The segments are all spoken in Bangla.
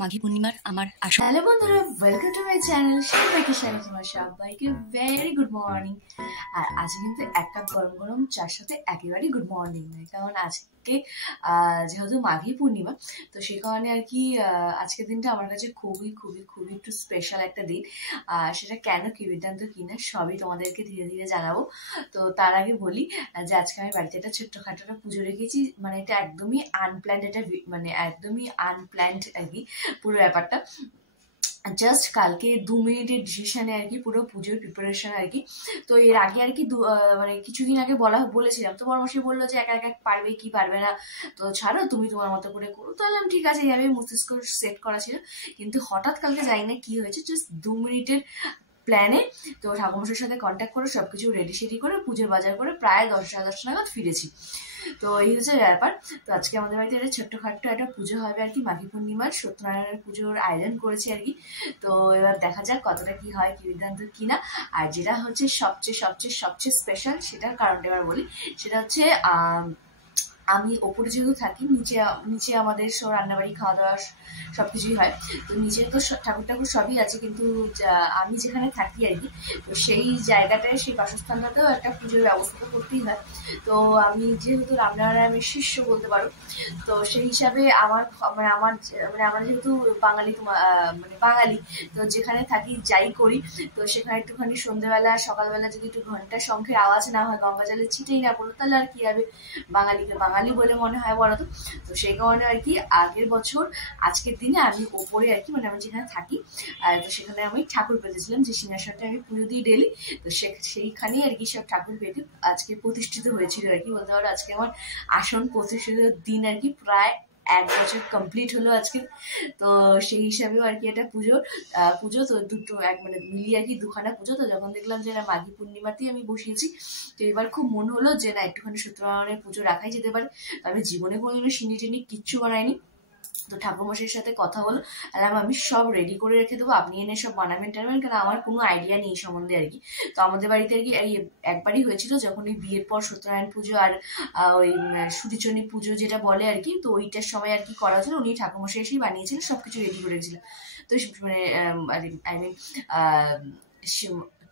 মাঘী পূর্ণিমার আমার আসা। হ্যালো বন্ধুরা, ওয়েলকাম টু মাই চ্যানেল। সবাইকে স্বাগত, তোমার সবাইকে ভেরি গুড মর্নিং। আর আজকে কিন্তু এক কাপ গরম গরম চার সাথে একেবারেই গুড মর্নিং নয়, কারণ আজকে যেহেতু মাঘী পূর্ণিমা, তো সেই কারণে আর কি আজকের দিনটা আমার কাছে খুবই খুবই খুবই একটু স্পেশাল একটা দিন। সেটা কেন, কি বৃত্তান্ত কিনা সবই তোমাদেরকে ধীরে ধীরে জানাবো। তো তার আগে বলি যে আজকে আমি বাড়িতে একটা ছোট্টখাটো একটা পুজো রেখেছি। মানে এটা একদমই আনপ্ল্যান্ড, এটা মানে একদমই আনপ্ল্যান্ড আর কি পুরো ব্যাপারটা। জাস্ট কালকে 2 মিনিটের ডিসিশনে আর কি পুরো পুজোর প্রিপারেশন আর কি। তো এর আগে আর কি মানে কিছুদিন আগে বলেছিলাম, তো বড়মশাই বললো যে একা একা পারবে কি পারবে না, তো ছাড়ো তুমি তোমার মতো করে করো। তো বললাম ঠিক আছে, এইভাবে মস্তিষ্ক সেট করা ছিল। কিন্তু হঠাৎ কালকে জানি না কি হয়েছে, জাস্ট 2 মিনিটের প্ল্যানে তো ঠাকুরমশাইয়ের সাথে কন্ট্যাক্ট করে সবকিছু রেডি সেডি করে পুজোর বাজার করে প্রায় 10:30 নাগাদ ফিরেছি। তো এই হচ্ছে ব্যাপার। তো আজকে আমাদের বাড়িতে একটা ছোট্টখাট্ট একটা পুজো হবে আর কি, মাঘী পূর্ণিমার সত্যনারায়ণের পুজোর আয়োজন করেছি আর কি। তো এবার দেখা যাক কতটা কি হয়, কি বিদ্যান্ত কিনা। আর যেটা হচ্ছে সবচেয়ে সবচেয়ে সবচেয়ে স্পেশাল, সেটার কারণটা এবার বলি। সেটা হচ্ছে আমি ওপরে যেহেতু থাকি, নিচে আমাদের সব রান্নাবাড়ি খাওয়া দাওয়া সবকিছুই হয়। তো নিচে তো ঠাকুর ঠাকুর সবই আছে, কিন্তু আমি যেখানে থাকি আর কি, তো সেই জায়গাটায়, সেই বাসস্থানটাতেও একটা পুজোর ব্যবস্থা করতেই হয়। তো আমি যেহেতু রামনারায়ণের শিষ্য বলতে পারো, তো সেই হিসাবে আমরা যেহেতু বাঙালি, মানে বাঙালি, তো যেখানে থাকি যাই করি, তো সেখানে একটুখানি সন্ধ্যেবেলা সকালবেলা যদি একটু ঘন্টার শঙ্খের আওয়াজ না হয়, গঙ্গা জলে ছিটেই না পড়লো, তাহলে আর কি হবে, বাঙালিকে বাঙালি বলে মনে হয় বলো তো। তো সেই কারণে আর কি আগের বছর আজকের দিনে আমি ওপরে আর কি, মানে আমি যেখানে থাকি, তো সেখানে আমি ঠাকুর পেতেছিলাম, যে সিংহাসনটা আমি পুজো দিই ডেলি। তো সেইখানেই আর কি সব ঠাকুর পেতে আজকে প্রতিষ্ঠিত হয়েছিল আর কি, বলতে পারো আজকে আমার আসন প্রতিষ্ঠিত দিন আর কি, প্রায় 1 বছর কমপ্লিট হলো আজকে। তো সেই হিসাবেও আর কি একটা পুজো তো দুটো মানে মিলিয়ে আর কি দুখানা পুজো। তো যখন দেখলাম যে না, মাঘী পূর্ণিমাতেই আমি বসিয়েছি, তো এবার খুব মন হলো যে না, একটুখানি সত্যনারায়ণের পুজো রাখাই যেতে পারে। তো আমি জীবনে কোনোদিনও সিন্নি টিন্নি কিচ্ছু বানাইনি। তো ঠাকুরমশাইয়ের সাথে কথা হলো, আমি সব রেডি করে রেখে দেবো, আপনি এনে সব বানাবেন টানাবেন, কারণ আমার কোনো আইডিয়া নেই এই সম্বন্ধে আর কি। তো আমাদের বাড়িতে আর কি এই একবারই হয়েছিল, যখন ওই বিয়ের পর সত্যনারায়ণ পুজো আর ওই সুতিচণ্ডী পুজো যেটা বলে আর কি, তো ওইটার সময় আর কি করা হয়েছিল, উনি ঠাকুরমশাই এসেই বানিয়েছিলেন, সবকিছু রেডি করে রেখেছিল। তো মানে আই মিন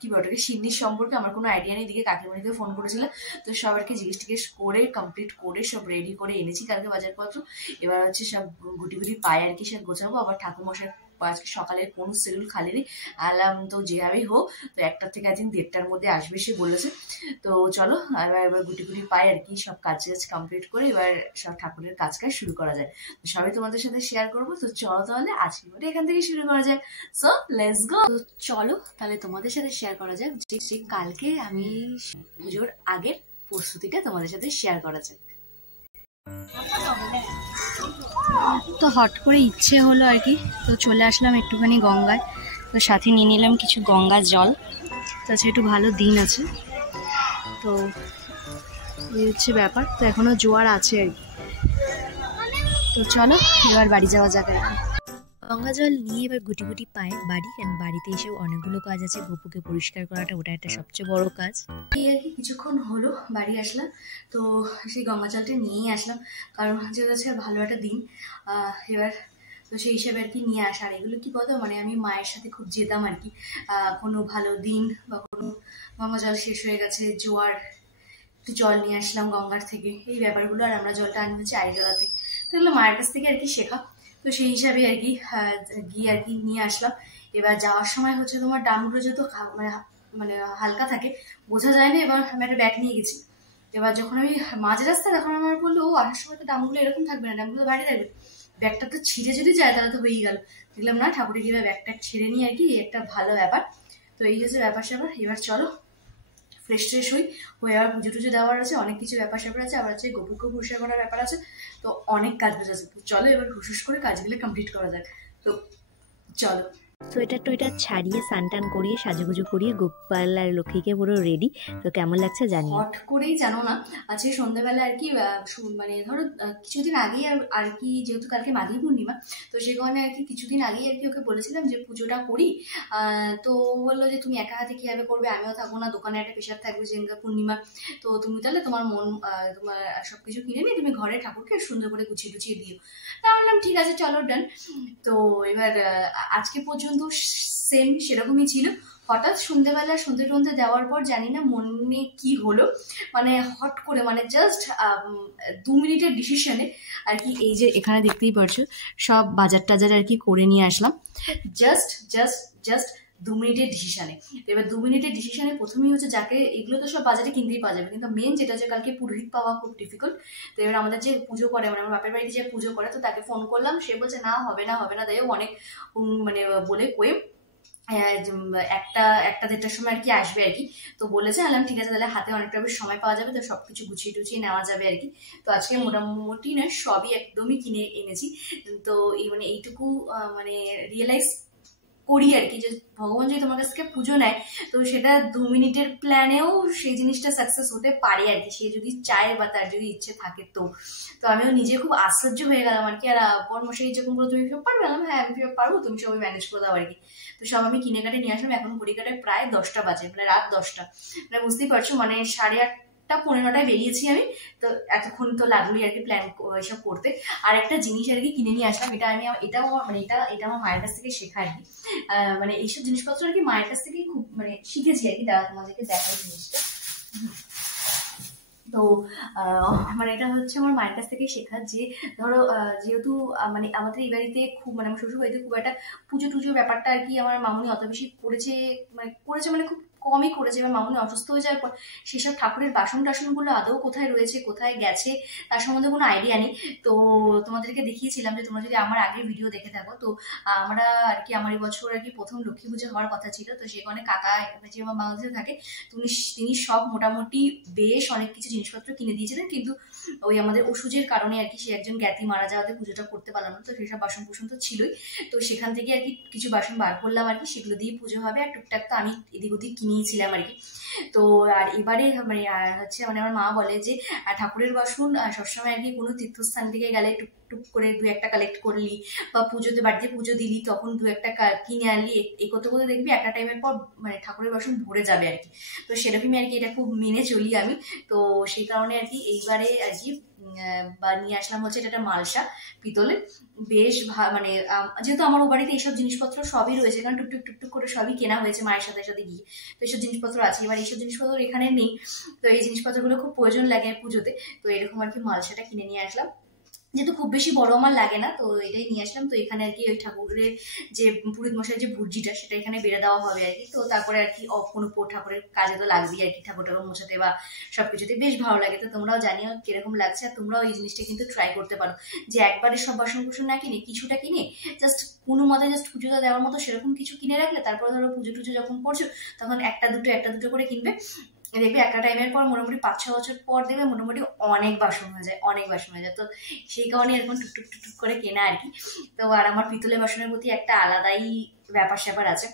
কি বলে ওটাকে, সিন্নির সম্পর্কে আমার কোনো আইডিয়া নেই। দিকে কাকিমণিকে ফোন করেছিল, তো সবাইকে জিজ্ঞেস টিজ্ঞেস করে কমপ্লিট করে সব রেডি করে এনেছি কালকে বাজারপত্র। এবার হচ্ছে সব গুটি গুটি পায়ে আর কি সব গোছাবো। আবার ঠাকুরমশাই আজকে সকালের কোনো শিডিউল খালি নেই, আলাম তো যেভাবেই হোক, তো 1টা থেকে আজ 1:30টার মধ্যে আসবে সে বলেছে। তো চলো এবার গুটি গুটি পায়ে আর কি সব কাজ কমপ্লিট করে এবার সব ঠাকুরের কাজ শুরু করা যায়। তো সবাই তোমাদের সাথে শেয়ার করবো। তো চলো তাহলে আজকে এখান থেকে শুরু করা যায়। So let's go. তো চলো তাহলে তোমাদের সাথে শেয়ার করা যাক যে কালকে আমি পুজোর আগের প্রস্তুতিটা তোমাদের সাথে শেয়ার করা যাক। তো হট করে ইচ্ছে হলো আর কি, তো চলে আসলাম একটুখানি গঙ্গায়। তো সাথে নিয়ে নিলাম কিছু গঙ্গার জল, তো আজকে একটু ভালো দিন আছে। তো এই হচ্ছে ব্যাপার। তো এখনো জোয়ার আছে আর কি। তো চলো এবার বাড়ি যাওয়া যাক আর কি। গঙ্গা জল নিয়ে এবার গুটি গুটি পায়ে বাড়ি, কারণ বাড়িতে এসেও অনেকগুলো কাজ আছে। গপুকে পরিষ্কার করাটা ওটা একটা সবচেয়ে বড় কাজ। এই আর কি কিছুক্ষণ হলো বাড়ি আসলাম, তো সেই গঙ্গা জলটা নিয়েই আসলাম, কারণ যেহেতু আজকে ভালো একটা দিন। এবার তো সেই হিসাবে আর কি নিয়ে আসা। আর এগুলো কি বলতো, মানে আমি মায়ের সাথে খুব যেতাম আর কি, কোনো ভালো দিন বা কোনো গঙ্গা জল শেষ হয়ে গেছে, জোয়ার, একটু জল নিয়ে আসলাম গঙ্গার থেকে, এই ব্যাপারগুলো। আর আমরা জলটা আনি হচ্ছে আইজলা থেকে, তো এগুলো মায়ের কাছ থেকে আর কি শেখা। তো সেই হিসাবে আর কি গিয়ে আর কি নিয়ে আসলাম। এবার যাওয়ার সময় হচ্ছে তোমার ডামগুলো যেহেতু মানে হালকা থাকে, বোঝা যায় না। এবার আমি একটা ব্যাগ নিয়ে গেছি। এবার যখন আমি মাঝ রাস্তায়, তখন আমার বললো ও আসার সময় তো ডামগুলো এরকম থাকবে না, ডামগুলো ভারী থাকবে, ব্যাগটা তো ছিঁড়ে যদি যায় তাহলে তো হয়েই গেল। দেখলাম না, ঠাকুরের গিয়ে ব্যাগটা ছেড়ে নিয়ে আর কি, একটা ভালো ব্যাপার। তো এই হচ্ছে ব্যাপার স্যাপার। এবার চলো ফ্রেশ ট্রেশ হই, হয়ে আবার পুজো টুজো দেওয়ার আছে, অনেক কিছু ব্যাপার স্যাপার আছে, আবার হচ্ছে গপুকে পরিষ্কার করার ব্যাপার আছে। তো অনেক কাজ বাজ আছে। চলো এবার হুসুস করে কাজগুলো কমপ্লিট করা যাক। তো চলো। সোয়েটার টোয়েটার ছাড়িয়ে স্নান করিয়ে সাজুগুজু করিয়ে গোপাল আর লক্ষ্মীকে পুরো রেডি। তো কেমন লাগছে জানি। হট করেই জানো না, আজকে সন্ধ্যাবেলা আর কি মানে ধরো কিছুদিন আগেই আর কি, যেহেতু কালকে মাঘী পূর্ণিমা, তো সে কারণে আর কি কিছুদিন আগেই আর কি ওকে বলেছিলাম যে পুজোটা করি। তো বললো যে তুমি একা হাতে কিভাবে করবে, আমিও থাকবো না, দোকানে একটা প্রেশার থাকবে যে পূর্ণিমা, তো তুমি তাহলে তোমার তোমার সবকিছু কিনে নিয়ে তুমি ঘরে ঠাকুরকে সুন্দর করে গুছিয়ে টুছিয়ে দিও। তা বললাম ঠিক আছে চলো ডান। তো এবার আজকে পর্যন্ত সেম সেরকমই ছিল। হঠাৎ সন্ধ্যেবেলা সন্ধ্যে টন্ধে দেওয়ার পর জানি না মনে কি হলো, মানে হট করে মানে জাস্ট 2 মিনিটের ডিসিশনে আর কি, এই যে এখানে দেখতেই পারছো সব বাজার টাজার আর কি করে নিয়ে আসলাম, জাস্ট জাস্ট জাস্ট 2 মিনিটের ডিসিশনে। এবার 2 মিনিটের ডিসিশনে প্রথমেই হচ্ছে, যাকে এগুলো তো সব বাজারে কিনতেই পাওয়া যাবে, কিন্তু মেন যেটা হচ্ছে কালকে পুরোহিত পাওয়া খুব ডিফিকাল্ট। তো এবার আমাদের যে পুজো করে, মানে আমার বাপের বাড়িতে যে পুজো করে, তো তাকে ফোন করলাম, সে বলছে না হবে না হবে না, তাই অনেক মানে বলে কয়ে একটা 1-1:30টার সময় আর কি আসবে আর কি। তো বলেছে, আলাম ঠিক আছে, তাহলে হাতে অনেকটা বেশ সময় পাওয়া যাবে, তো সবকিছু গুছিয়ে টুছিয়ে নেওয়া যাবে আর কি। তো আজকে মোটামুটি না সবই একদমই কিনে এনেছি। তো এই মানে এইটুকু মানে রিয়েলাইজ করি আর কি, যে ভগবান যদি তোমার কাছ থেকে পুজো নেয়, তো সেটা 2 মিনিটের প্ল্যানেও সেই জিনিসটা সাকসেস হতে পারে আর কি, সে যদি চায় বা তার যদি ইচ্ছে থাকে। তো তো আমিও নিজে খুব আশ্চর্য হয়ে গেলাম আর কি। আর পরমশাই যখন বলো তুমি সব পারবে, হ্যাঁ আমি পারবো, তুমি সবাই ম্যানেজ করে দাও আর কি। তো সব আমি কিনে কাটে নিয়ে আসলাম। এখন ঘড়ি কাটে প্রায় 10টা বাজে, মানে রাত 10টা, মানে বুঝতেই পারছো, মানে 8:30-9টায় বেরিয়েছি আমি। তো এতক্ষণ তো লাগলোই আর কি প্ল্যান এসব করতে। আর একটা জিনিস আর কি কিনে নিয়ে আসলাম, এটাও মানে এটা আমার মায়ের কাছ থেকে শেখা আর কি। মানে এইসব জিনিসপত্র আর কি মায়ের কাছ থেকে খুব মানে শিখেছি আর কি। তোমাদেরকে দেখাই জিনিসটা। তো মানে এটা হচ্ছে আমার মায়ের কাছ থেকে শেখা, যে ধরো যেহেতু মানে আমাদের এই বাড়িতে খুব, মানে আমার শ্বশুর বাড়িতে খুব একটা পুজো টুজোর ব্যাপারটা আর কি আমার মামুনি অত বেশি করেছে মানে খুব কমই করেছে। এবার মামুনি অসুস্থ হয়ে যাওয়ার পর সেসব ঠাকুরের বাসন টাসনগুলো আদৌ কোথায় রয়েছে কোথায় গেছে তার সম্বন্ধে কোনো আইডিয়া নেই। তো তোমাদেরকে দেখিয়েছিলাম, যে তোমরা যদি আমার আগের ভিডিও দেখে থাকো, তো আমরা আর কি আমার এই বছর আর কি প্রথম লক্ষ্মী পুজো হওয়ার কথা ছিল। তো সেখানে কাকা যে আমার বাংলাদেশে থাকে, তিনি সব মোটামুটি বেশ অনেক কিছু জিনিসপত্র কিনে দিয়েছিলেন, কিন্তু ওই আমাদের ওষুধের কারণে আর কি সে একজন জ্ঞাতি মারা যাওয়াতে পুজোটা করতে পারলাম না। তো সেসব বাসন কুসন তো ছিলই, তো সেখান থেকে আর কি কিছু বাসন বার করলাম আর কি, সেগুলো দিয়ে পুজো হবে। আর টুকটাক তো আমি এদিক ওদিক কিনিয়েছিলাম আর কি। তো আর এবারে মানে হচ্ছে মানে আমার মা বলে যে ঠাকুরের বাসন সবসময় আর কি কোনো তীর্থস্থান থেকে গেলে টুক করে 2-1টা কালেক্ট করলি, বা পুজোতে বাড়িতে পুজো দিলি তখন 2-1টা কিনে আনলি, এই করতে করতে দেখবি একটা টাইমের পর মানে ঠাকুরের বাসন ভরে যাবে আর কি। তো সেরকমই আর কি এটা খুব মেনে চলি আমি। তো সেই কারণে আর কি এইবারে আর কি বা নিয়ে আসলাম হচ্ছে, এটা একটা মালসা পিতলের, বেশ মানে যেহেতু আমার ও বাড়িতে এইসব জিনিসপত্র সবই রয়েছে, কারণ টুকটুক টুকটুক করে সবই কেনা হয়েছে মায়ের সাথে সাথে গিয়ে, তো এইসব জিনিসপত্র আছে। এবার এইসব জিনিসপত্র এখানে নেই, তো এই জিনিসপত্রগুলো খুব প্রয়োজন লাগে পুজোতে। তো এরকম আর কি মালসাটা কিনে নিয়ে আসলাম, যেহেতু খুব বেশি বড় আমার লাগে না, তো এটাই নিয়ে আসলাম। তো এখানে আর কি ওই ঠাকুরের যে পুরোহিত মশাইয়ের যে ভুর্জিটা, সেটা এখানে বেড়ে দেওয়া হবে আর কি। তো তারপরে আর কি কোনো ঠাকুরের কাজে তো লাগবেই আর কি, ঠাকুর ঠাকুর মোছাতে বা সবকিছুতে বেশ ভালো লাগে। তো তোমরাও জানিও কিরকম লাগছে, আর তোমরাও এই জিনিসটা কিন্তু ট্রাই করতে পারো, যে একবারে সব বাসন কুসন না কিনে কিছুটা কিনে জাস্ট কোনো মতে জাস্ট পুজোটা দেওয়ার মতো সেরকম কিছু কিনে রাখলে, তারপরে ধরো পুজো টুজো যখন করছো তখন একটা দুটো করে কিনবে, দেখবে একটা টাইমের পর মোটামুটি 5-6 বছর পর দেখবে মোটামুটি অনেক বাসন হয়ে যায়। তো সেই কারণে এরকম টুকটুক টুকটুক করে কেনা আর কি। তো আর আমার পিতলের বাসনের প্রতি একটা আলাদাই ব্যাপার স্যাপার আছে।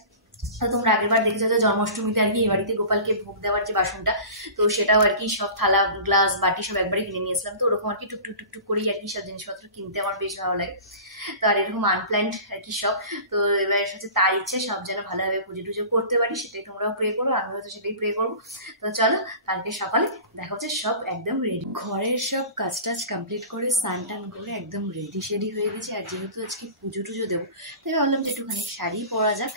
তো তোমরা আগেরবার দেখেছো যে জন্মাষ্টমীতে আর কি এই বাড়িতে গোপালকে ভোগ দেওয়ার যে বাসনটা, তো সেটাও আর কি সব থালা গ্লাস বাটি সব একবারে কিনে নিয়েছিলাম। তো ওরকম আর কি টুকটুক টুকটুক করেই আর কি সব জিনিসপত্র কিনতে আমার বেশ ভালো লাগে। তো আর এরকম আনপ্ল্যান্ড আর কি সব। তো এবার হচ্ছে তার ইচ্ছে সব যেন ভালোভাবে পুজো টুজো করতে পারি, সেটাই তোমরাও প্রে করো, আমিও তো সেটাই প্রে করবো। তো চলো কালকে সকালে দেখা হচ্ছে, সব একদম রেডি, ঘরের সব কাজ টাজ কমপ্লিট করে স্নান টান করে একদম রেডি শেডি হয়ে গেছে। আর যেহেতু আজকে পুজো টুজো দেবো, তাই ভাবলাম যে একটুখানি শাড়ি পরা যাক।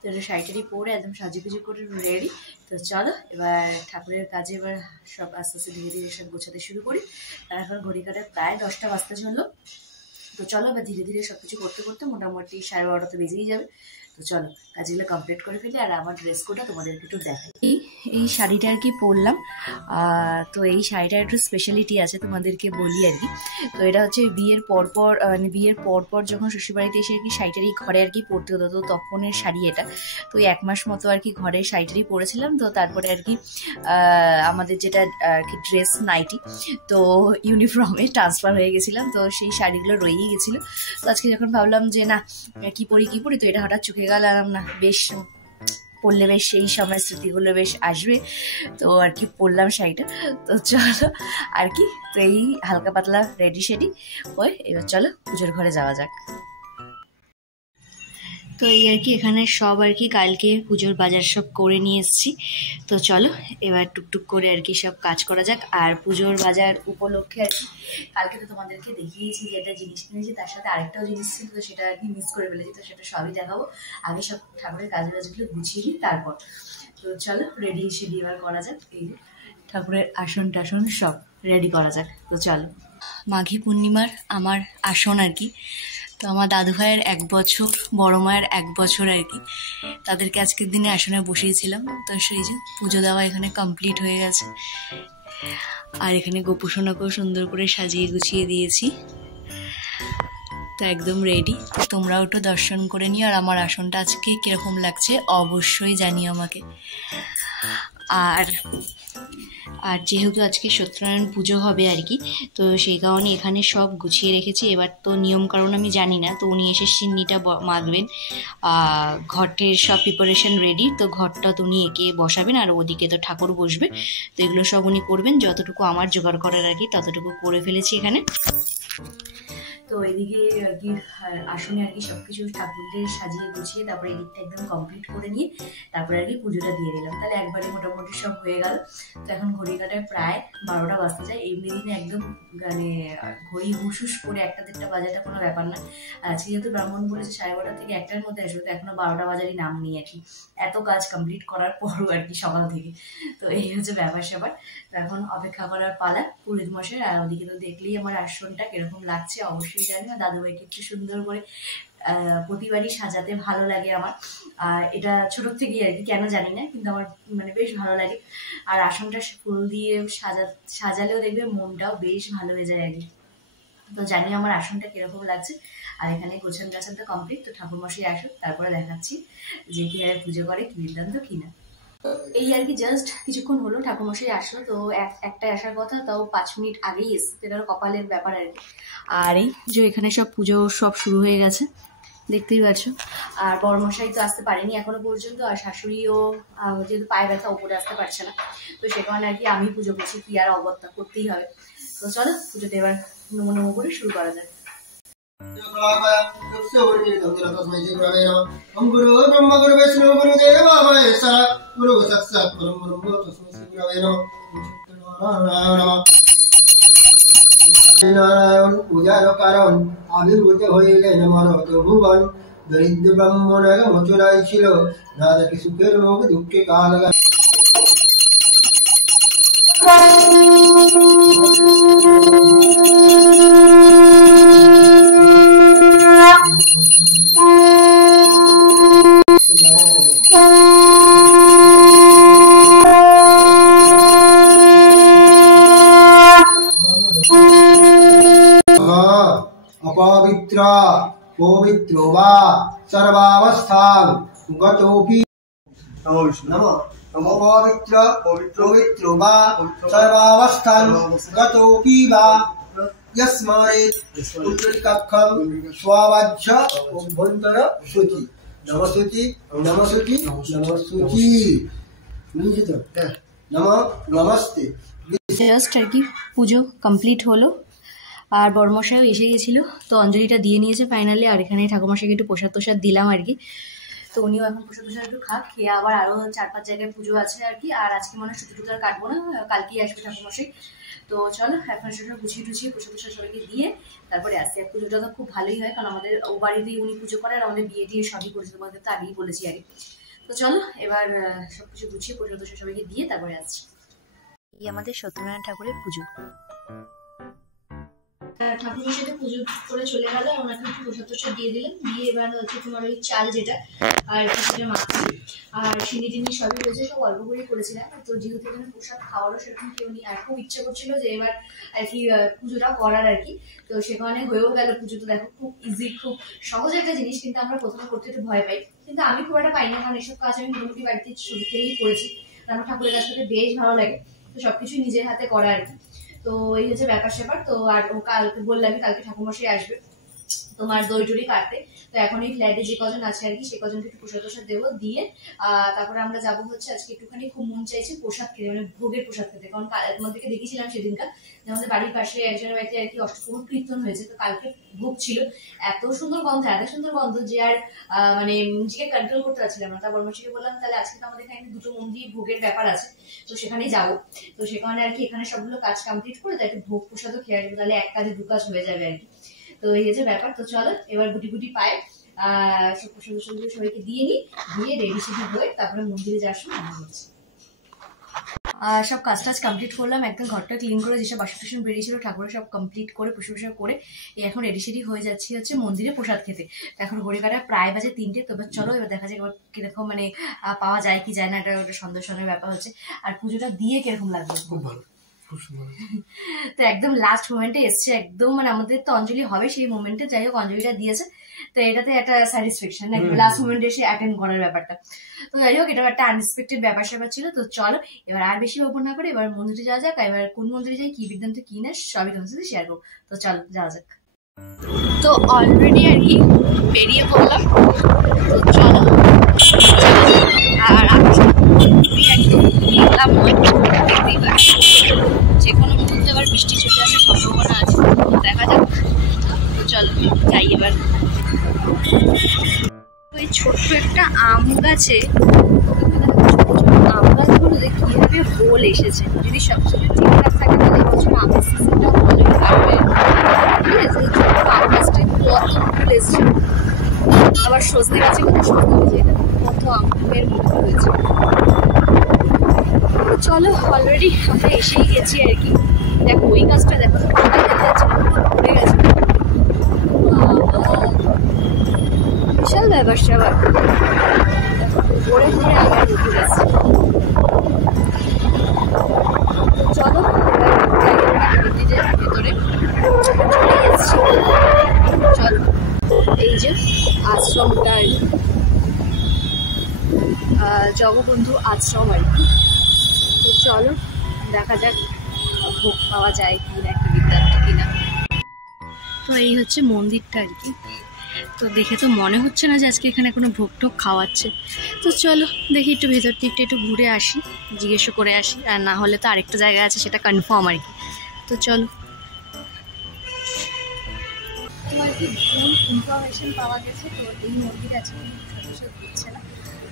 তো শাড়ি টাড়ি পরে একদম সাজুগুজু করে রেডি। তো চলো এবার ঠাকুরের কাজে এবার সব আস্তে আস্তে ধীরে ধীরে সব গোছাতে শুরু করি। আর এখন ঘড়ি কাটায় প্রায় 10টা বাজতে চললো। তো চলো এবার ধীরে ধীরে সবকিছু করতে করতে মোটামুটি 12:30 তো বেজেই যাবে। তো চলো কাজগুলো কমপ্লিট করে ফেলি। আর আমার ড্রেস কোডটা তোমাদেরকে একটু দেখাই। এই শাড়িটা আর কি পরলাম। তো এই শাড়িটার একটু স্পেশালিটি আছে, তোমাদেরকে বলি আর কি। তো এটা হচ্ছে বিয়ের পরপর যখন শ্বশুরবাড়িতে এসে আর কি শাড়িটারই ঘরে আর কি পরতে হতো, তো তখনের শাড়ি এটা। তো 1 মাস মতো আর কি ঘরে শাড়িটারই পরেছিলাম। তো তারপরে আর কি আমাদের যেটা আর কি ড্রেস নাইটি, তো ইউনিফর্মে ট্রান্সফার হয়ে গেছিলাম। তো সেই শাড়িগুলো রয়েই গেছিলো। তো আজকে যখন ভাবলাম যে না কি পরি, তো এটা হঠাৎ চোখে হয়ে গেল আর না বেশ পরলে বেশ সেই সময় স্মৃতিগুলো বেশ আসবে, তো আর কি পরলাম শাড়িটা। তো চলো আর কি, তো এই হালকা পাতলা রেডি সেডি হয়ে এবার চলো পুজোর ঘরে যাওয়া যাক। তো এই আর কি এখানে সব আর কি কালকে পুজোর বাজার সব করে নিয়ে এসেছি। তো চলো এবার টুকটুক করে আর কি সব কাজ করা যাক। আর পুজোর বাজার উপলক্ষে আর কি কালকে তো তোমাদেরকে দেখিয়েছি যে একটা জিনিস কিনেছি, তার সাথে আরেকটাও জিনিস ছিল, তো সেটা আর কি মিস করে ফেলেছি, তো সেটা সবই দেখাবো। আগে সব ঠাকুরের কাজগুলো গুছিয়ে নিই তারপর। তো চলো রেডি সেডি এবার করা যাক। এই যে ঠাকুরের আসন টাসন সব রেডি করা যাক। তো চলো, মাঘী পূর্ণিমার আমার আসন আর কি, তো আমার দাদু ভাইয়ের 1 বছর, বড় মায়ের 1 বছর আর কি, তাদেরকে আজকের দিনে আসনে বসিয়েছিলাম। তো সেই যে পুজো দেওয়া এখানে কমপ্লিট হয়ে গেছে, আর এখানে গোপুসোনাকেও সুন্দর করে সাজিয়ে গুছিয়ে দিয়েছি। তো একদম রেডি, তোমরাও একটু দর্শন করে নিও। আর আমার আসনটা আজকে কিরকম লাগছে অবশ্যই জানিও আমাকে। আর আর যেহেতু আজকে সত্যনারায়ণ পুজো হবে আর কি, তো সেই কারণে এখানে সব গুছিয়ে রেখেছি। এবার তো নিয়ম কারণ আমি জানি না, তো উনি এসে সিন্নিটা মাখবেন, ঘটের সব প্রিপারেশন রেডি, তো ঘরটা তো উনি এঁকে বসাবেন আর ওদিকে তো ঠাকুর বসবে, তো এগুলো সব উনি করবেন। যতটুকু আমার জোগাড় করার আর কি ততটুকু করে ফেলেছি এখানে। তো এদিকে আর কি আসনে আর কি সবকিছু ঠাকুরদের সাজিয়ে গুছিয়ে তারপরে এদিকটা একদম কমপ্লিট করে নিয়ে তারপরে আর কি পুজোটা দিয়ে দিলাম। তাহলে একবারে মোটামুটি সব হয়ে গেল। তো এখন ঘড়ি কাটায় প্রায় 12টা বাজতে যায়। এমনি দিনে একদম মানে ঘড়ি হুসুস করে 1টা-1:30 বাজাটা কোনো ব্যাপার না। আজকে যেহেতু ব্রাহ্মণ বলেছে 12:30 থেকে 1টার মধ্যে আসবে, তো এখনো 12টা বাজারই নাম নিয়ে আর কি, এত কাজ কমপ্লিট করার পরও আর কি সকাল থেকে। তো এই হচ্ছে ব্যাপার স্যাপার। তো এখন অপেক্ষা করার পালা পুরোহিত মশাই। আর ওদিকে তো দেখলেই আমার আসনটা কিরকম লাগছে অবশ্যই জানি। আর দাদুভাইকে একটু সুন্দর করে প্রতিবারই সাজাতে ভালো লাগে আমার, আর এটা ছোট থেকেই আর কি, কেন জানি না, কিন্তু আমার মানে বেশ ভালো লাগে। আর আসনটা ফুল দিয়ে সাজালেও দেখবে মনটাও বেশ ভালো হয়ে যায় আর কি। তো জানি আমার আসনটা কিরকম লাগছে। আর এখানে গোছান গাছান তো কমপ্লিট, তো ঠাকুরমশাই আসুক তারপরে দেখাচ্ছি যে কিভাবে পুজো করে, কি নির্দান্ত কিনা। এই আর কি জাস্ট কিছুক্ষণ হলো ঠাকুরমশাই আসলো, তো একটা আসার কথা, তাও 5 মিনিট আগেই এসছে, এটা কপালের ব্যাপার আর কি। আর এই যে এখানে সব পুজো সব শুরু হয়ে গেছে, দেখতেই পাচ্ছ। আর বড়মশাই তো আসতে পারেনি এখনো পর্যন্ত, আর শাশুড়িও যেহেতু পায়ে ব্যথা ওপরে আসতে পারছে না, তো সে কারণে আর কি আমি পুজো করছি, কি আর অবস্থা করতেই হবে। তো চলো পুজোটা এবার নমো নমো করে শুরু করা যাক। গুরু ব্রহ্মা গুরু বিষ্ণু গুরু দেব মহেশ্বর গুরু সাক্ষাৎ পরব্রহ্ম তস্মৈ শ্রী গুরবে নমঃ। নারায়ণ পূজার কারণ আবির্ভূত হইলেন মরত ভুবন, দরিদ্র ব্রাহ্মণের মোচনাই ছিল রাজাকে সুখের মুখ দুঃখে কাল। অপবিত্র পবিত্র বা সর্বাবস্থান গতোপি অপবিত্র পবিত্র বা সর্বাবস্থান গতোপি বা यस्मात् उत्तरकक्षं स्वावाच्य অভ্যন্তর শুচি নমস্তুতি নমস্তুতি নমস্তুতি বুঝলি তো? নমস্তে। জাস্ট আর কি পুজো কমপ্লিট হলো, আর বড়মশাইও এসে গেছিল, তো অঞ্জলিটা দিয়ে নিয়েছে ফাইনালি। আর এখানে ঠাকুরমশাইকে একটু প্রসাদ তোসাদ দিলাম আর কি, তো উনিও এখন প্রসাদ তোসাদ একটু খেয়ে আবার আরও 4-5 জায়গায় পুজো আছে আর কি। আর আজকে মনে হয় ছুটি টুটি আর কাটবো না, কালকেই আসবে ঠাকুরমশাই। তো চলো এখন সেটা গুছিয়ে টুছিয়ে প্রসাদ তোসাদ সবাইকে দিয়ে তারপরে আসি। আর পুজোটা তো খুব ভালোই হয়, কারণ আমাদের ও বাড়িতেই উনি পুজো করে, আর আমাদের বিয়ে টিয়ে সবই করেছে, তোমাদের তো আগেই বলেছি আগে। তো চলো এবার সবকিছু গুছিয়ে প্রসাদ তোসাদ সবাইকে দিয়ে তারপরে আসছি। এই আমাদের সত্যনারায়ণ ঠাকুরের পুজো। ঠাকুরের সাথে পুজো করে চলে গেল, ওনাকে একটু প্রসাদ তোসাদ দিয়ে দিলাম, দিয়ে এবার হচ্ছে তোমার ওই চাল যেটা আর সেটা মাখছি। আর চিনি টিনি সবই রয়েছে, সব অল্প করেই করেছিলাম। তো যেহেতু এখানে প্রসাদ খাওয়ারও সেরকম কেউ নেই, আর খুব ইচ্ছে করছিল যে এবার আর কি পুজোটা করার আর কি, তো সেখানে হয়েও গেল। পুজো তো দেখো খুব ইজি, খুব সহজ একটা জিনিস, কিন্তু আমরা প্রথমে করতে একটু ভয় পাই, কিন্তু আমি খুব একটা পাই না, কারণ এসব কাজ আমি মোটামুটি বাড়িতে শুরু থেকেই করেছি, আমার ঠাকুরের কাজ করতে বেশ ভালো লাগে, তো সবকিছুই নিজের হাতে করা আর কি। তো এই হচ্ছে ব্যাপার স্যাপার। তো আর ও কালকে বললাম কালকে ঠাকুরমশাই আসবে, তোমার দই টুরি কাটতে। তো এখন এই ফ্ল্যাটে যে কজন আছে আর কি সে কজনকে একটু প্রসাদ প্রসাদ দেবো, দিয়ে তারপরে আমরা যাবো হচ্ছে আজকে একটুখানি খুব মন চাইছে প্রসাদ খেতে, মানে ভোগের প্রসাদ খেতে। কারণ তোমাদেরকে দেখেছিলাম সেদিনকার যে আমাদের বাড়ির পাশে একজনের বাড়িতে আর কি অষ্টপ্রহর কীর্তন হয়েছে, তো কালকে ভোগ ছিল। এত সুন্দর গন্ধ যে আর মানে নিজেকে কন্ট্রোল করতে পারছিলাম না। তারপর মাসিকে বললাম তাহলে আজকে তো আমাদের এখানে দুটো মন্দির ভোগের ব্যাপার আছে, তো সেখানেই যাবো। তো সেখানে আর কি এখানে সবগুলো কাজ কমপ্লিট করে তাই একটু ভোগ প্রসাদও খেয়ে আসবো, তাহলে এক কাজে দু কাজ হয়ে যাবে আর কি। তো এই যে ব্যাপার। তো চলো এবার গুটি গুটি পায়ে সবাইকে দিয়ে নি, দিয়ে রেডি সেডি হয়ে তারপরে মন্দিরে যাওয়ার সময় রান্না করছি। সব কাজ টাজ কমপ্লিট করলাম, একদম ঘরটা ক্লিন করে যেসব বাসন টাসন বেরিয়েছিল ঠাকুরের সব কমপ্লিট করে পুষো করে এখন রেডি সেডি হয়ে যাচ্ছি হচ্ছে মন্দিরে প্রসাদ খেতে। এখন ঘড়ি কাটা প্রায় বাজে 3টে। তো এবার চলো এবার দেখা যায় এবার কিরকম মানে পাওয়া যায় কি যায় না, এটা একটা সন্দেহের ব্যাপার হচ্ছে। আর পুজোটা দিয়ে কিরকম লাগবে? খুব ভালো। তো একদম লাস্ট মোমেন্টে এসছে, একদম মানে আমাদের তো অঞ্জলি হবে সেই মোমেন্টে, যাই হোক অঞ্জলিটা দিয়েছে, তো এটাতে একটা স্যাটিসফ্যাকশন নাকি লাস্ট মোমেন্টে এসে অ্যাটেন্ড করার ব্যাপারটা। তো যাই হোক এটা একটা আনএক্সপেক্টেড ব্যাপার ছিল। তো চলো এবার আর বেশি ওপর না করে এবার মন্দিরে যাওয়া যাক। এবার কোন মন্দিরে যাই, কি বিদ্যান্ত কি না সবই তোমার সাথে শেয়ার করবো। তো চলো যাওয়া যাক। তো অলরেডি আর কি বেরিয়ে পড়লাম, তো চলো। আর যে কোনো মুহূর্তে এবার বৃষ্টি চলে আসার সম্ভাবনা আছে, দেখা যাক। তো চলো যাই এবার। ওই ছোট্ট একটা আম গাছে আম গাছগুলোতে কিভাবে ফুল এসেছে, যদি সবসময় ঠিকঠাক থাকে তাহলে বছর আমের সিজনটাও ভালোই থাকবে। ঠিক আছে, আম গাছটায় কত ফুল এসছে, আবার সজনে গাছে কত সজনে হয়েছে, কত আমের মতো হয়েছে। চলো অলরেডি আমরা এসেই গেছি আর কি। দেখো ওই গাছটা দেখো, দেখা যাচ্ছে পড়ে গেছে, বিশাল ব্যাপার স্যাপার পড়ে ধরে আবার ঢুকে গেছে। চলো মন্দিরের ভেতরে চলে এসছি। চলো এই যে আশ্রমটা জগবন্ধু আশ্রম আর কি। তো চলো দেখা যাক ভোগ পাওয়া যায় কি না, কি বিদ্যার্থী কিনা। তো এই হচ্ছে মন্দিরটা আর কি। তো দেখে তো মনে হচ্ছে না যে আজকে এখানে কোনো ভোগ টোগ খাওয়াচ্ছে। তো চলো দেখি একটু ভেতর দিকটা একটু ঘুরে আসি, জিজ্ঞেস করে আসি, আর না হলে তো আরেকটা জায়গা আছে সেটা কনফার্ম আর কি। তো চলো তোমার কি ভুল ইনফরমেশন পাওয়া গেছে, তো এই মন্দিরে আছে দিচ্ছে না।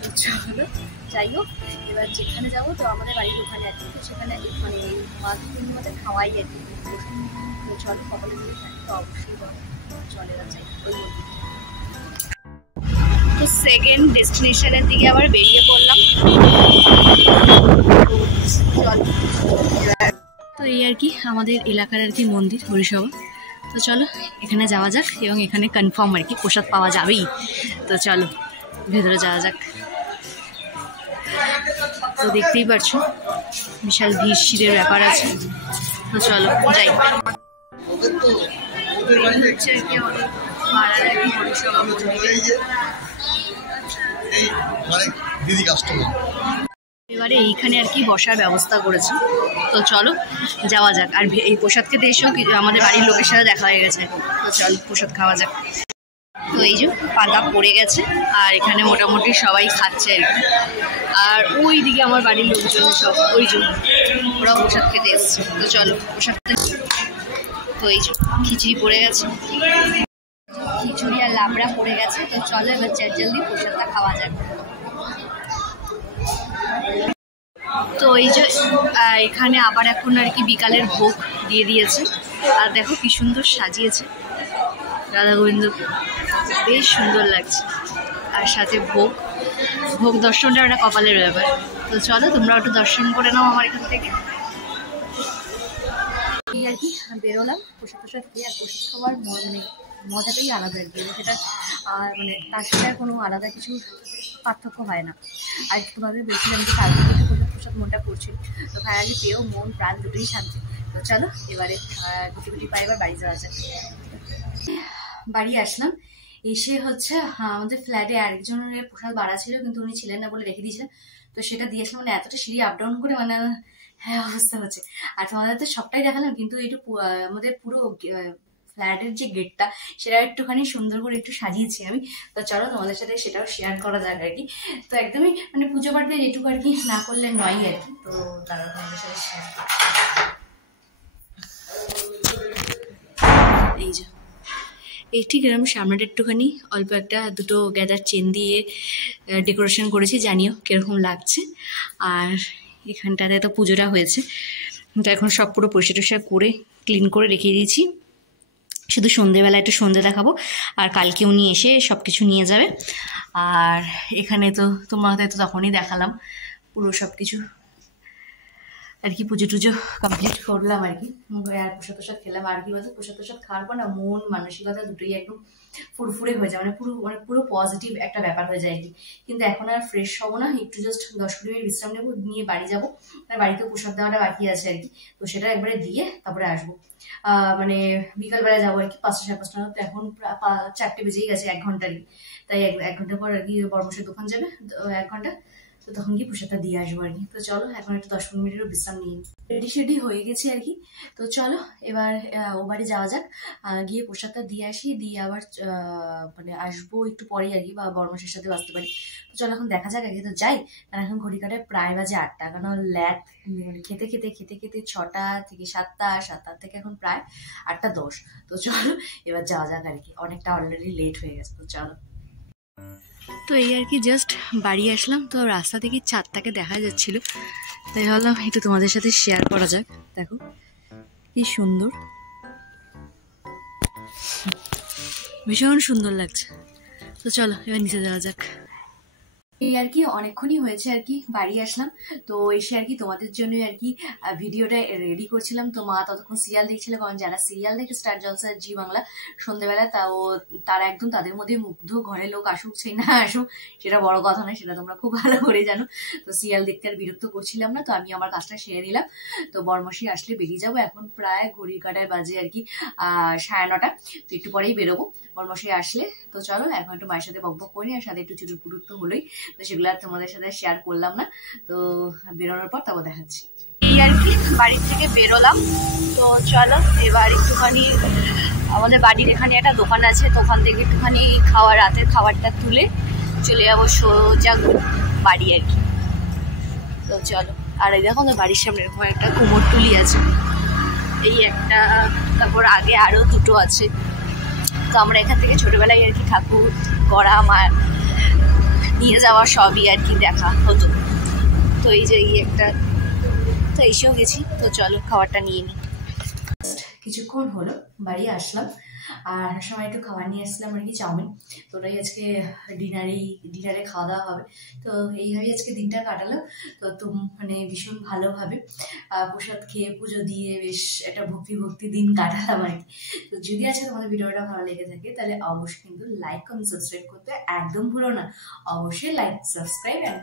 তো চলো যাই হোক এবার যেখানে যাবো, তো আমাদের বাড়ির ওখানে আছে, তো সেখানে মানে মাছ পূর্ণিমাতে খাওয়াই আর কি। তো চলো কপালে যদি থাকে তো অবশ্যই চলে যাচ্ছে ওই মন্দিরটা। তো সেকেন্ড ডেস্টিনেশনের দিকে আবার বেরিয়ে পড়লাম। তো এই আর কি আমাদের এলাকার আর কি মন্দির হরিসভা। তো চলো এখানে যাওয়া যাক, এবং এখানে কনফার্ম আর কি প্রসাদ পাওয়া যাবেই। তো চলো ভেতরে যাওয়া যাক। তো দেখতেই পাচ্ছ বিশাল ভিড়ের ব্যাপার আছে। তো চলো যাই। এবারে এইখানে আর কি বসার ব্যবস্থা করেছে, তো চলো যাওয়া যাক। আর এই প্রসাদ খেতে এসেও আমাদের বাড়ির লোকের সাথে দেখা হয়ে গেছে, তো চল প্রসাদ খাওয়া যাক। তো এই যে পাতা পড়ে গেছে, আর এখানে মোটামুটি সবাই খাচ্ছে আর কি। আর ওই দিকে আমার বাড়ির লোকজন সব ওই যে ওরা প্রসাদ খেতে এসছে। তো চলো প্রসাদ খেতে। তো এই যে খিচুড়ি পড়ে গেছে, খিচুড়ি আর লাবড়া পড়ে গেছে। তো চলো এবার জলদি প্রসাদটা খাওয়া যাক। তো এই যে এখানে আবার এখন আর কি বিকালের ভোগ দিয়ে দিয়েছে, আর দেখো কি সুন্দর সাজিয়েছে রাধা গোবিন্দ, বেশ সুন্দর লাগছে। আর সাথে ভোগ দর্শনটা একটা কপালের ব্যাপার। তো চলো তোমরা একটু দর্শন করে নাও আমার এখান থেকে। এই আর কি বেরোলাম প্রসাদ খেয়ে, আর প্রসাদ খাওয়ার মানে মজাটাই আলাদা আর কি, সেটা আর মানে তার সাথে আর কোনো আলাদা কিছু পার্থক্য হয় না। আর তোমাদের বলছিলাম যে কালকে প্রসাদ মনটা পড়ছিল, তো ফাইনালি পেয়েও মন প্রাণ দুটোই শান্তি। তো চলো এবারে গুটি পাই এবার বাড়ি যাওয়া যায়। বাড়ি আসলাম, এসে হচ্ছে আমাদের ফ্ল্যাটে আরেকজনের প্রসাদ বাড়া ছিল, কিন্তু উনি ছিলেন না বলে রেখে দিয়েছিলেন। তো সেটা দিয়েছিলাম, মানে এতটা সিঁড়ি আপ ডাউন করে মানে হ্যাঁ অবস্থা হচ্ছে। আর তোমাদের তো সবটাই দেখালাম, কিন্তু একটু আমাদের পুরো ফ্ল্যাটের যে গেটটা সেটা একটুখানি সুন্দর করে একটু সাজিয়েছি আমি। তো চলো তোমাদের সাথে সেটাও শেয়ার করা যাক আর কি। তো একদমই মানে পুজো পাঠ দিয়ে যেটুকু আর কি না করলে নয় আর কি। তো তারা তোমাদের সাথে শেয়ার এই যে এই ঠিক এরকম সামনেটা একটুখানি অল্প একটা দুটো গ্যাদার চেন দিয়ে ডেকোরেশন করেছি, জানিও কিরকম লাগছে। আর এখানটাতে তো পুজোটা হয়েছে, তো এখন সব পুরো পরিষ্কার টরিষ্কার করে ক্লিন করে রেখে দিয়েছি। শুধু সন্ধেবেলা একটু সন্ধে দেখাবো, আর কালকে উনি এসে সব কিছু নিয়ে যাবে। আর এখানে তো তোমাদের তো তখনই দেখালাম পুরো সব কিছু আর কি, পুজো টুজো কমপ্লিট করলাম আর কি। আর প্রসাদ প্রসাদ খেলাম। আর কি বলতো, প্রসাদ প্রসাদ খাওয়ার পর না মন মানসিকতা দুটোই একদম ফুরফুরে হয়ে যায়, মানে পুরো পজিটিভ একটা ব্যাপার হয়ে যায় আর কি। কিন্তু এখন আর ফ্রেশ হবো না, একটু জাস্ট 10-20 মিনিট বিশ্রাম নেবো, নিয়ে বাড়ি যাবো। আর বাড়িতে প্রসাদ দেওয়াটা বাকি আছে আর কি, তো সেটা একবারে দিয়ে তারপরে আসবো। মানে বিকালবেলা যাবো আর কি, 5টা-5:30 তো এখন 4টে বেজেই গেছে, 1 ঘন্টারই। তাই 1 ঘন্টা পর আর কি বড়মশাইয়ের দোকান যাবে, 1 ঘন্টা, তো তখন গিয়ে প্রসাদটা দিয়ে আসবো আর কি। তো চলো এখন একটু 10-15 মিনিটেরও বিশ্রাম নিই। রেডি হয়ে গেছে আর কি। তো চলো এবার ও বাড়ি যাওয়া যাক, গিয়ে প্রসাদটা দিয়ে আসি, দিয়ে আবার মানে আসবো একটু পরে আর কি, বা বড়মাসের সাথে আসতে পারি। তো চলো এখন দেখা যাক আগে তো যাই, কারণ এখন ঘড়ি কাটায় প্রায় বাজে 8টা, কারণ ল্যাট মানে খেতে 6টা থেকে 7টা থেকে এখন প্রায় 8টা 10। তো চলো এবার যাওয়া যাক আর কি, অনেকটা অলরেডি লেট হয়ে গেছে। তো চলো। তো এই আর কি জাস্ট বাড়ি আসলাম, তো রাস্তা থেকে ছাদটাকে দেখা যাচ্ছিল, তাই ভাবলাম একটু তোমাদের সাথে শেয়ার করা যাক। দেখো কি সুন্দর, ভীষণ সুন্দর লাগছে। তো চলো এবার নিচে যাওয়া যাক। এই আর কি অনেকক্ষণই হয়েছে আর কি বাড়ি আসলাম, তো এসে আর কি তোমাদের জন্য আর কি ভিডিওটা রেডি করছিলাম। তো মা ততক্ষণ সিরিয়াল দেখছিল, কারণ যারা সিরিয়াল দেখে স্টার জলসা জি বাংলা সন্ধ্যেবেলা, তারা একদম তাদের মধ্যে মুগ্ধ। ঘরে লোক আসুক সেই না আসুক সেটা বড় কথা নয়, সেটা তোমরা খুব ভালো করে জানো। তো সিরিয়াল দেখতে আর বিরক্ত করছিলাম না, তো আমি আমার কাজটা সেরে নিলাম। তো বড়মাসি আসলে বেরিয়ে যাবো, এখন প্রায় ঘড়ির কাটায় বাজে আর কি 9:30, তো একটু পরেই বেরোবো বড়মাসি আসলে। তো চলো এখন একটু মায়ের সাথে বকবক করি, আর সাথে একটু চুটুর পুটুর তো হলোই, তো সেগুলো আর তোমাদের সাথে শেয়ার করলাম না। তো বেরোনোর পর তারপর দেখাচ্ছি। এই আর কি বাড়ির থেকে বেরোলাম, তো চলো এবার একটুখানি আমাদের বাড়ির এখানে একটা দোকান আছে, তো ওখান থেকে একটুখানি রাতের খাবারটা তুলে চলে যাবো সোজা বাড়ি আর কি। তো চলো। আর এই দেখো বাড়ির সামনে এরকম একটা কুমোরটুলি আছে, এই একটা, তারপর আগে আরো দুটো আছে। তো আমরা এখান থেকে ছোটবেলায় আর কি ঠাকুর করা আমার নিয়ে যাওয়া সবই আর কি দেখা হতো। তো এই যে এই একটা, তো এসেও গেছি। তো চলো খাবারটা নিয়ে নিই। কিছুক্ষণ হলো বাড়ি আসলাম, আর সময় একটু খাবার নিয়ে আসলাম আর কি, চাউমিন। তো ওটাই আজকে ডিনারে খাওয়া দাওয়া হবে। তো এইভাবেই আজকে দিনটা কাটালাম। তো মানে ভীষণ ভালোভাবে প্রসাদ খেয়ে পুজো দিয়ে বেশ একটা ভক্তি দিন কাটালাম আর কি। তো যদি আজকে তোমাদের ভিডিওটা ভালো লেগে থাকে তাহলে অবশ্যই কিন্তু লাইক কমেন্ট সাবস্ক্রাইব করতে একদম ভুলো না। অবশ্যই লাইক, সাবস্ক্রাইব অ্যান্ড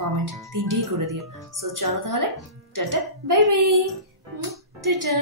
কমেন্ট 3টেই করে দিও। সো চলো তাহলে, টাটা, বাই বাই, টাটা।